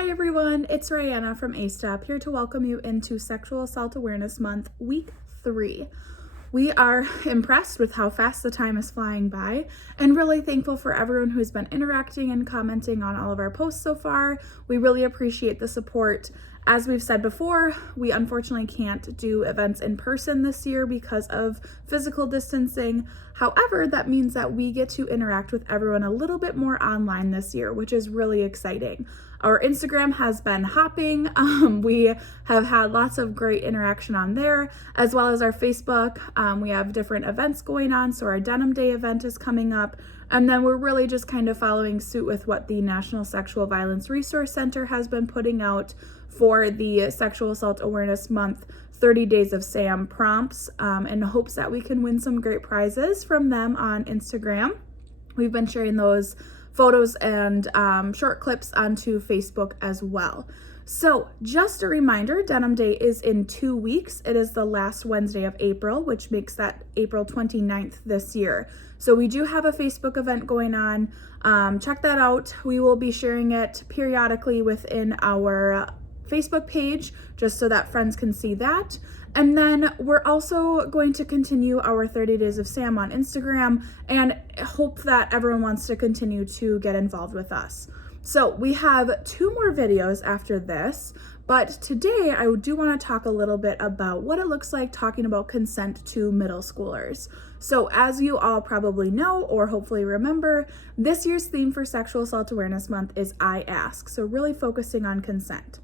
Hi everyone, it's Rhianna from A-Step here to welcome you into Sexual Assault Awareness Month, week 3. We are impressed with how fast the time is flying by and really thankful for everyone who's been interacting and commenting on all of our posts so far. We really appreciate the support. As we've said before, we unfortunately can't do events in person this year because of physical distancing. However, that means that we get to interact with everyone a little bit more online this year, which is really exciting. Our Instagram has been hopping. We have had lots of great interaction on there, as well as our Facebook. We have different events going on. So our Denim Day event is coming up. And then we're really just kind of following suit with what the National Sexual Violence Resource Center has been putting out for the Sexual Assault Awareness Month 30 Days of Sam prompts, in hopes that we can win some great prizes from them on Instagram. We've been sharing those photos and short clips onto Facebook as well. So just a reminder, Denim Day is in 2 weeks. It is the last Wednesday of April, which makes that April 29th this year. So we do have a Facebook event going on. Check that out. We will be sharing it periodically within our Facebook page just so that friends can see that. And then we're also going to continue our 30 Days of Sam on Instagram and hope that everyone wants to continue to get involved with us. So we have 2 more videos after this, but today I do want to talk a little bit about what it looks like talking about consent to middle schoolers. So as you all probably know or hopefully remember, this year's theme for Sexual Assault Awareness Month is I Ask, so really focusing on consent.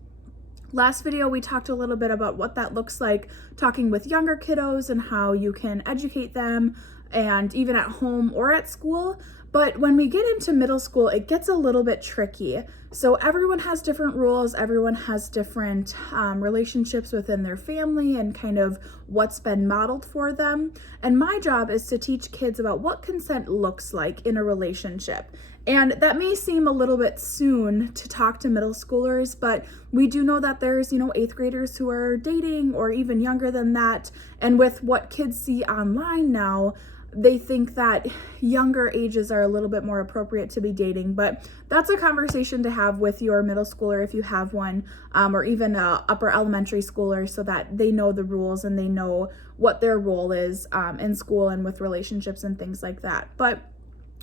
Last video, we talked a little bit about what that looks like talking with younger kiddos and how you can educate them and even at home or at school. But when we get into middle school, it gets a little bit tricky. So everyone has different rules. Everyone has different relationships within their family and kind of what's been modeled for them. And my job is to teach kids about what consent looks like in a relationship. And that may seem a little bit soon to talk to middle schoolers, but we do know that there's, 8th graders who are dating or even younger than that. And with what kids see online now, they think that younger ages are a little bit more appropriate to be dating, but that's a conversation to have with your middle schooler if you have one, or even a upper elementary schooler, so that they know the rules and they know what their role is in school and with relationships and things like that. But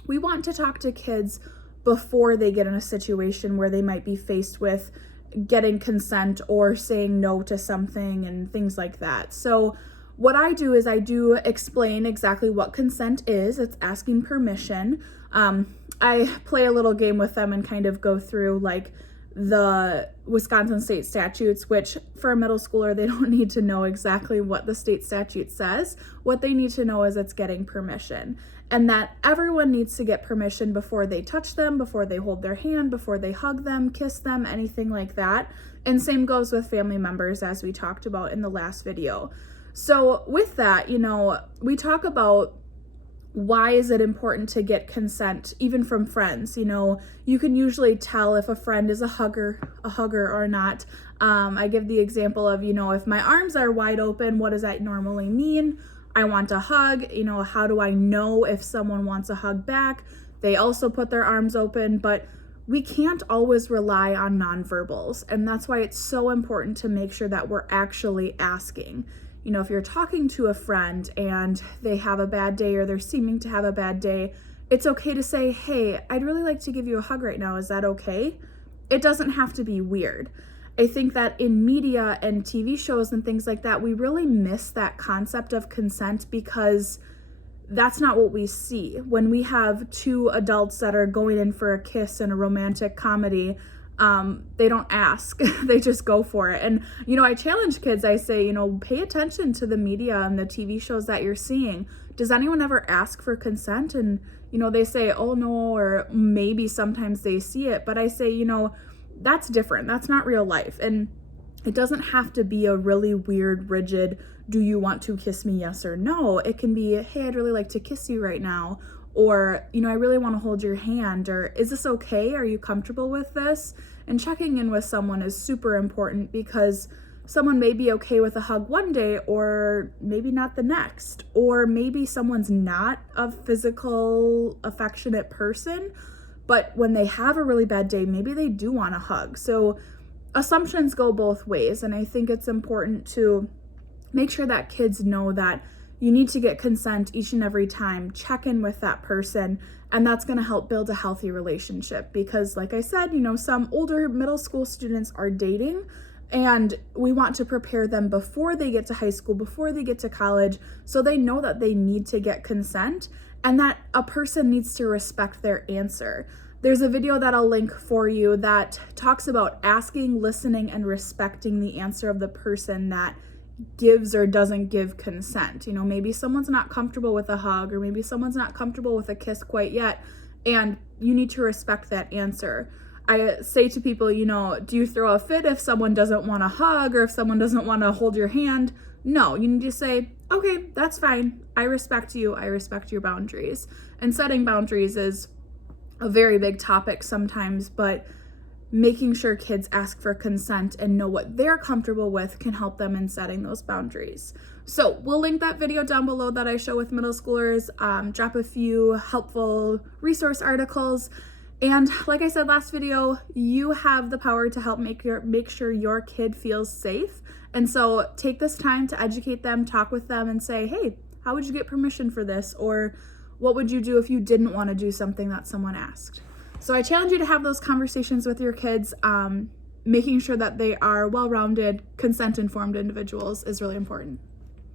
we want to talk to kids before they get in a situation where they might be faced with getting consent or saying no to something and things like that. So what I do is I do explain exactly what consent is. It's asking permission. I play a little game with them and kind of go through like the Wisconsin state statutes, which for a middle schooler, they don't need to know exactly what the state statute says. What they need to know is it's getting permission, and that everyone needs to get permission before they touch them, before they hold their hand, before they hug them, kiss them, anything like that. And same goes with family members, as we talked about in the last video. So with that, we talk about why is it important to get consent, even from friends. You can usually tell if a friend is a hugger or not. I give the example of, if my arms are wide open, what does that normally mean? I want a hug. How do I know if someone wants a hug back? They also put their arms open, but we can't always rely on nonverbals. And that's why it's so important to make sure that we're actually asking. If you're talking to a friend and they have a bad day or they're seeming to have a bad day, it's okay to say, hey, I'd really like to give you a hug right now. Is that okay? It doesn't have to be weird. I think that in media and TV shows and things like that, we really miss that concept of consent because that's not what we see. When we have 2 adults that are going in for a kiss in a romantic comedy, they don't ask, they just go for it. And, I challenge kids, I say, pay attention to the media and the TV shows that you're seeing. Does anyone ever ask for consent? And, they say, oh no, or maybe sometimes they see it, but I say, that's different. That's not real life. And it doesn't have to be a really weird, rigid, do you want to kiss me? Yes or no. It can be, hey, I'd really like to kiss you right now. Or, I really want to hold your hand, or is this okay? Are you comfortable with this? And checking in with someone is super important because someone may be okay with a hug one day or maybe not the next, or maybe someone's not a physical, affectionate person, but when they have a really bad day, maybe they do want a hug. So assumptions go both ways, and I think it's important to make sure that kids know that you need to get consent each and every time, check in with that person, and that's going to help build a healthy relationship. Because like I said, some older middle school students are dating, and we want to prepare them before they get to high school, before they get to college, so they know that they need to get consent and that a person needs to respect their answer. There's a video that I'll link for you that talks about asking, listening, and respecting the answer of the person that gives or doesn't give consent. Maybe someone's not comfortable with a hug, or maybe someone's not comfortable with a kiss quite yet, and you need to respect that answer. I say to people, do you throw a fit if someone doesn't want a hug or if someone doesn't want to hold your hand? No, you need to say, okay, that's fine. I respect you. I respect your boundaries. And setting boundaries is a very big topic sometimes, but making sure kids ask for consent and know what they're comfortable with can help them in setting those boundaries. So we'll link that video down below that I show with middle schoolers, drop a few helpful resource articles. And like I said last video, you have the power to help make sure your kid feels safe. And so take this time to educate them, talk with them, and say, hey, how would you get permission for this? Or what would you do if you didn't want to do something that someone asked? So I challenge you to have those conversations with your kids. Making sure that they are well-rounded, consent-informed individuals is really important.